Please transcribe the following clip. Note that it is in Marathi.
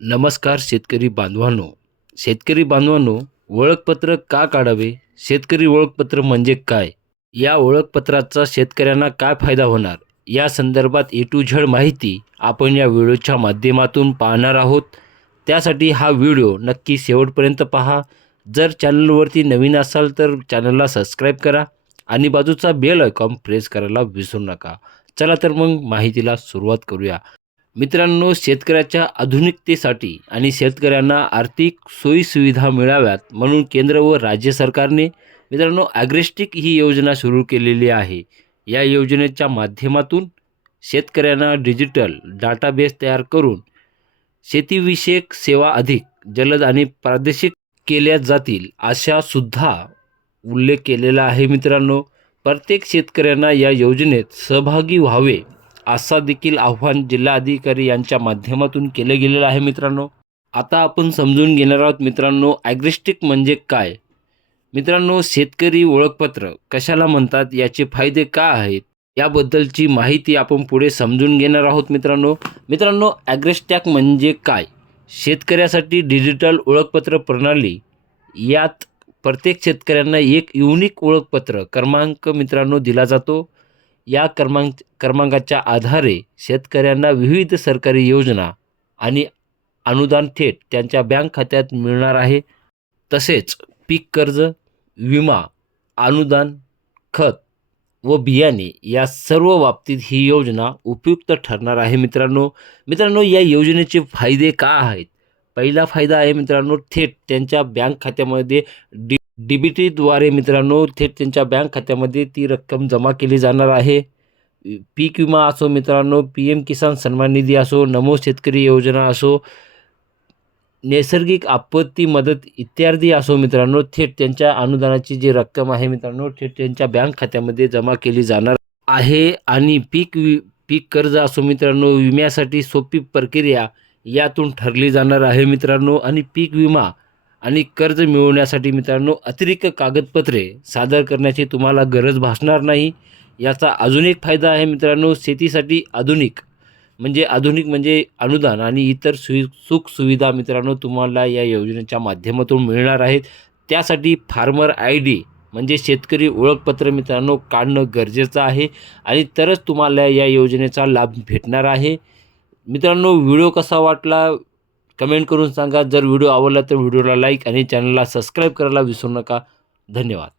नमस्कार शेतकरी बांधवांनो. शेतकरी बांधवांनो ओळखपत्र का काढावे? शेतकरी ओळखपत्र म्हणजे काय? या ओळखपत्राचा शेतकऱ्यांना काय फायदा होणार? या संदर्भात ए टू झेड माहिती आपण या व्हिडिओच्या माध्यमातून पाहणार आहोत. त्यासाठी हा व्हिडिओ नक्की शेवटपर्यंत पहा. जर चॅनलवरती नवीन असाल तर चॅनलला सबस्क्राईब करा आणि बाजूचा बेल आयकॉन प्रेस करायला विसरू नका. चला तर मग माहितीला सुरुवात करूया. मित्रांनो शेतकऱ्याच्या आधुनिकतेसाठी आणि शेतकऱ्यांना आर्थिक सोयीसुविधा मिळाव्यात म्हणून केंद्र व राज्य सरकारने मित्रांनो ॲग्रेस्टिक ही योजना सुरू केलेली आहे. या योजनेच्या माध्यमातून शेतकऱ्यांना डिजिटल डाटाबेस तयार करून शेतीविषयक सेवा अधिक जलद आणि प्रादेशिक केल्या जातील अशा सुद्धा उल्लेख केलेला आहे मित्रांनो. प्रत्येक शेतकऱ्यांना या योजनेत सहभागी व्हावे असा देखील आव्हान जिल्हाधिकारी यांच्या माध्यमातून केलं गेलेलं आहे मित्रांनो. आता आपण समजून घेणार आहोत मित्रांनो ॲग्रिस्टिक म्हणजे काय? मित्रांनो शेतकरी ओळखपत्र कशाला म्हणतात? याचे फायदे काय आहेत? याबद्दलची माहिती आपण पुढे समजून घेणार आहोत मित्रांनो. मित्रांनो ॲग्रेस्टॅक म्हणजे काय? शेतकऱ्यासाठी डिजिटल ओळखपत्र प्रणाली. यात प्रत्येक शेतकऱ्यांना एक युनिक ओळखपत्र क्रमांक मित्रांनो दिला जातो. या क्रमांक क्रमांकाच्या आधारे शेतकऱ्यांना विविध सरकारी योजना आणि अनुदान थेट त्यांच्या बँक खात्यात मिळणार आहे. तसेच पीक कर्ज विमा अनुदान खत व बियाणे या सर्व बाबतीत ही योजना उपयुक्त ठरणार आहे मित्रांनो. मित्रांनो या योजनेचे फायदे का आहेत? पहिला फायदा आहे मित्रांनो थेट त्यांच्या बँक खात्यामध्ये डी डी बी टीद्वारे मित्रांनो थेट त्यांच्या बँक खात्यामध्ये ती रक्कम जमा केली जाणार आहे. पीक विमा असो मित्रांनो पी एम किसान सन्मान निधी असो नमो शेतकरी योजना असो नैसर्गिक आपत्ती मदत इत्यादी असो मित्रांनो थेट त्यांच्या अनुदानाची जी रक्कम आहे मित्रांनो थेट त्यांच्या बँक खात्यामध्ये जमा केली जाणार आहे. आणि पीक वि पीक कर्ज असो मित्रांनो विम्यासाठी सोपी प्रक्रिया यातून ठरली जाणार आहे मित्रांनो. आणि पीक विमा आणि कर्ज मिळवण्यासाठी मित्रांनो अतिरिक्त कागदपत्रे सादर करण्याची तुम्हाला गरज भासणार नाही. याचा अजून एक फायदा आहे मित्रांनो शेतीसाठी आधुनिक म्हणजे आधुनिक म्हणजे अनुदान आणि इतर सुवि सुख सुविधा मित्रांनो तुम्हाला या योजनेच्या माध्यमातून मिळणार आहेत. त्यासाठी फार्मर आय डी म्हणजे शेतकरी ओळखपत्र मित्रांनो काढणं गरजेचं आहे आणि तरच तुम्हाला या योजनेचा लाभ भेटणार आहे. मित्रांनो व्हिडिओ कसा वाटला? कमेंट करून सांगा. जर व्हिडिओ आवडला तर व्हिडिओला लाईक आणि चॅनलला सबस्क्राईब करायला विसरू नका. धन्यवाद.